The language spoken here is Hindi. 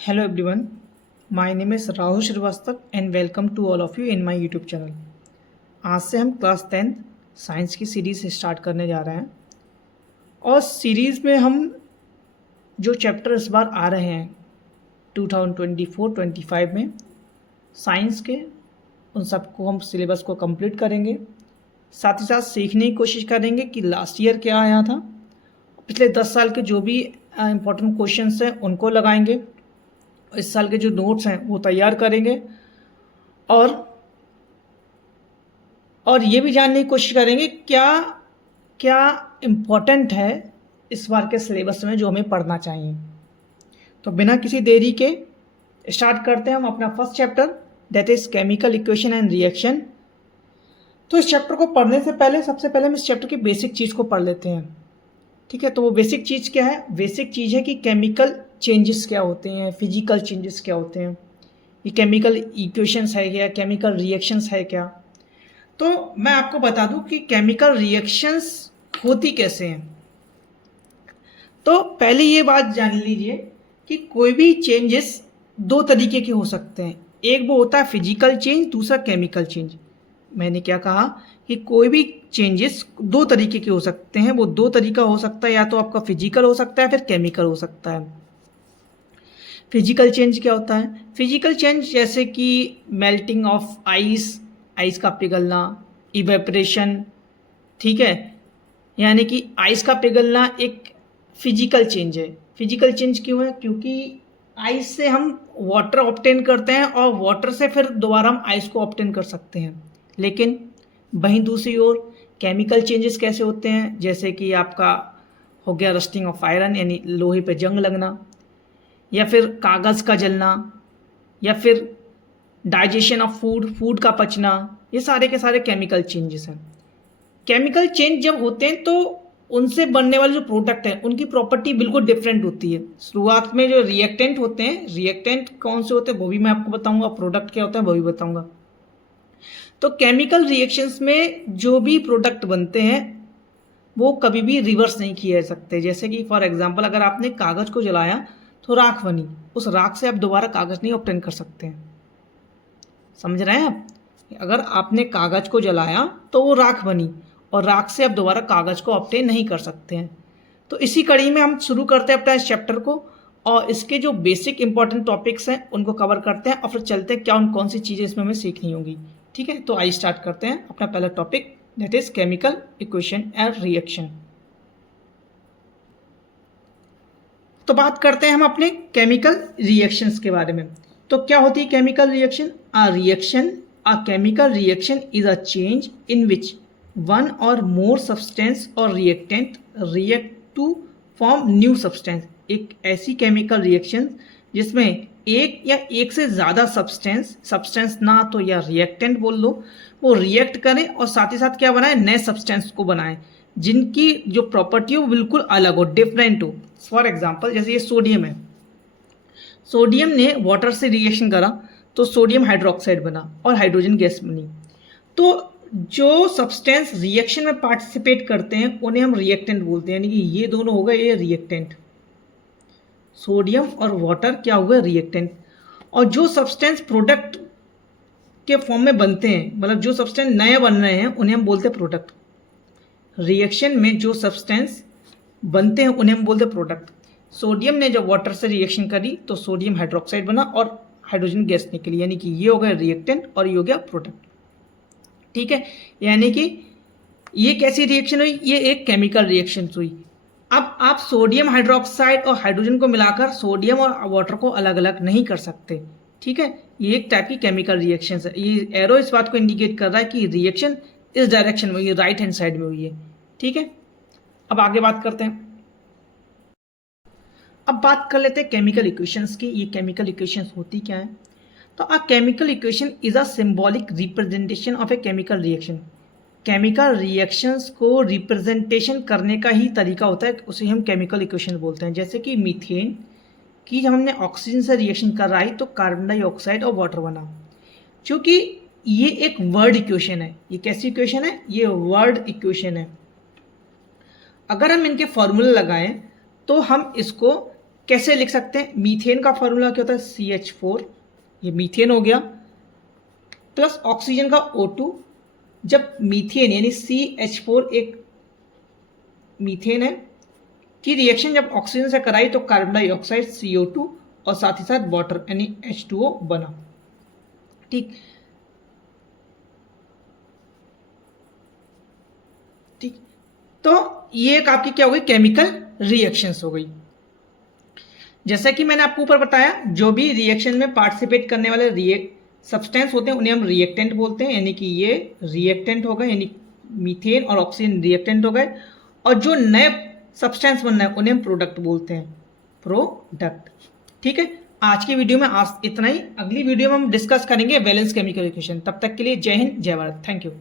Hello everyone, my name is Rahul Shrivastava and welcome to all of you in my YouTube channel। आज से हम क्लास 10 साइंस की सीरीज़ स्टार्ट करने जा रहे हैं और सीरीज़ में हम जो चैप्टर इस बार आ रहे हैं 2024-25 में साइंस के, उन सबको हम सिलेबस को कंप्लीट करेंगे। साथ ही साथ सीखने की कोशिश करेंगे कि लास्ट ईयर क्या आया था, पिछले 10 साल के जो भी इम्पोर्टेंट क्वेश्चंस हैं उनको लगाएंगे, इस साल के जो नोट्स हैं वो तैयार करेंगे और ये भी जानने की कोशिश करेंगे क्या क्या इम्पोर्टेंट है इस बार के सिलेबस में जो हमें पढ़ना चाहिए। तो बिना किसी देरी के स्टार्ट करते हैं हम अपना first chapter, that is chemical equation and reaction. तो इस चैप्टर को पढ़ने से पहले सबसे पहले हम इस चैप्टर की बेसिक चीज़ को पढ़ लेते हैं। ठीक है, तो वो बेसिक चीज़ क्या है? बेसिक चीज़ है कि केमिकल चेंजेस क्या होते हैं, फिजिकल चेंजेस क्या होते हैं, ये केमिकल इक्वेशंस है क्या, केमिकल रिएक्शंस है क्या। तो मैं आपको बता दूं कि केमिकल रिएक्शंस होती कैसे हैं। तो पहले ये बात जान लीजिए कि कोई भी चेंजेस दो तरीके के हो सकते हैं, एक वो होता है फिजिकल चेंज, दूसरा केमिकल चेंज। मैंने क्या कहा कि कोई भी चेंजेस दो तरीके के हो सकते हैं। वो दो तरीका हो सकता है, या तो आपका फिजिकल हो सकता है फिर केमिकल हो सकता है। फिजिकल चेंज क्या होता है? फिजिकल चेंज जैसे कि मेल्टिंग ऑफ आइस, आइस का पिघलना, इवेपरेशन। ठीक है, यानी कि आइस का पिघलना एक फिजिकल चेंज है। फिजिकल चेंज क्यों है? क्योंकि आइस से हम वाटर ऑब्टेन करते हैं और वाटर से फिर दोबारा हम आइस को ऑब्टेन कर सकते हैं। लेकिन वहीं दूसरी ओर केमिकल चेंजेस कैसे होते हैं? जैसे कि आपका हो गया रस्टिंग ऑफ आयरन, यानी लोहे पे जंग लगना, या फिर कागज़ का जलना, या फिर डाइजेशन ऑफ फूड, फूड का पचना। ये सारे के सारे केमिकल चेंजेस हैं। केमिकल चेंज जब होते हैं तो उनसे बनने वाले जो प्रोडक्ट हैं उनकी प्रॉपर्टी बिल्कुल डिफरेंट होती है। शुरुआत में जो रिएक्टेंट होते हैं, रिएक्टेंट कौन से होते हैं वो भी मैं आपको बताऊंगा, प्रोडक्ट क्या होता है वो भी बताऊंगा। तो केमिकल रिएक्शंस में जो भी प्रोडक्ट बनते हैं वो कभी भी रिवर्स नहीं किए जा सकते। जैसे कि फॉर एग्जांपल अगर आपने कागज़ को जलाया तो राख बनी, उस राख से आप दोबारा कागज़ नहीं ऑब्टेन कर सकते हैं। समझ रहे हैं आप? अगर आपने कागज़ को जलाया तो वो राख बनी और राख से आप दोबारा कागज़ को ऑब्टेन नहीं कर सकते हैं। तो इसी कड़ी में हम शुरू करते हैं अपना इस चैप्टर को और इसके जो बेसिक इंपॉर्टेंट टॉपिक्स हैं उनको कवर करते हैं और फिर चलते हैं क्या कौन सी चीज़ें इसमें हमें सीखनी होंगी। ठीक है, तो आइए स्टार्ट करते हैं अपना पहला topic, that is chemical equation and reaction. तो बात करते हैं हम अपने केमिकल रिएक्शंस के बारे में। तो क्या होती है chemical reaction? A chemical reaction is a change in which one or more substance or reactant react to form new substance. एक ऐसी केमिकल रिएक्शन जिसमें एक या एक से ज़्यादा सब्सटेंस ना तो या रिएक्टेंट बोल लो, वो रिएक्ट करें और साथ ही साथ क्या बनाए, नए सब्सटेंस को बनाएं जिनकी जो प्रॉपर्टी हो बिल्कुल अलग हो, डिफरेंट हो। फॉर एग्जांपल जैसे ये सोडियम है, सोडियम ने वाटर से रिएक्शन करा तो सोडियम हाइड्रोक्साइड बना और हाइड्रोजन गैस बनी। तो जो सब्सटेंस रिएक्शन में पार्टिसिपेट करते हैं उन्हें हम रिएक्टेंट बोलते हैं, यानी कि ये दोनों हो गए ये रिएक्टेंट, सोडियम और वाटर क्या हुआ, रिएक्टेंट। और जो सब्सटेंस प्रोडक्ट के फॉर्म में बनते हैं, मतलब जो सब्सटेंस नए बन रहे हैं उन्हें हम बोलते हैं प्रोडक्ट। रिएक्शन में जो सब्सटेंस बनते हैं उन्हें हम बोलते हैं प्रोडक्ट। सोडियम ने जब वाटर से रिएक्शन करी तो सोडियम हाइड्रोक्साइड बना और हाइड्रोजन गैस निकली, यानी कि ये हो गया रिएक्टेंट और ये हो गया प्रोडक्ट। ठीक है, यानी कि ये कैसी रिएक्शन हुई? ये एक केमिकल रिएक्शन हुई। अब आप सोडियम हाइड्रोक्साइड और हाइड्रोजन को मिलाकर सोडियम और वाटर को अलग अलग नहीं कर सकते। ठीक है, ये एक टाइप की केमिकल रिएक्शन है। ये एरो इस बात को इंडिकेट कर रहा है कि रिएक्शन इस डायरेक्शन में हुई है, राइट हैंड साइड में हुई है। ठीक है, अब आगे बात करते हैं। अब बात कर लेते हैं केमिकल इक्वेशंस की। ये केमिकल इक्वेशंस होती क्या है? तो a chemical equation is a symbolic representation of a chemical reaction. Chemical reactions को रिप्रेजेंटेशन करने का ही तरीका होता है, उसे हम केमिकल इक्वेशन बोलते हैं। जैसे कि मीथेन की जब हमने ऑक्सीजन से रिएक्शन कराई तो कार्बन डाइऑक्साइड और वाटर बना। क्योंकि ये एक वर्ड इक्वेशन है। ये कैसी इक्वेशन है? ये वर्ड इक्वेशन है। अगर हम इनके फॉर्मूले लगाएं तो हम इसको कैसे लिख सकते हैं? मीथेन का फॉर्मूला क्या होता है? CH4, ये मीथेन हो गया, प्लस ऑक्सीजन का O2। जब मीथेन यानी CH4 एक मीथेन है की रिएक्शन जब ऑक्सीजन से कराई तो कार्बन डाइऑक्साइड CO2 और साथ ही साथ वाटर यानी H2O बना। ठीक ठीक, तो ये एक आपकी क्या हो गई? केमिकल रिएक्शंस हो गई। जैसा कि मैंने आपको ऊपर बताया, जो भी रिएक्शन में पार्टिसिपेट करने वाले सब्सटेंस होते हैं उन्हें हम रिएक्टेंट बोलते हैं, यानी कि ये रिएक्टेंट हो गए, यानी मीथेन और ऑक्सीजन रिएक्टेंट हो गए। और जो नए सब्सटेंस बनना है उन्हें हम प्रोडक्ट बोलते हैं, प्रोडक्ट। ठीक है, आज की वीडियो में आज इतना ही। अगली वीडियो में हम डिस्कस करेंगे वैलेंस केमिकल इक्वेशन। तब तक के लिए जय हिंद, जय भारत, थैंक यू।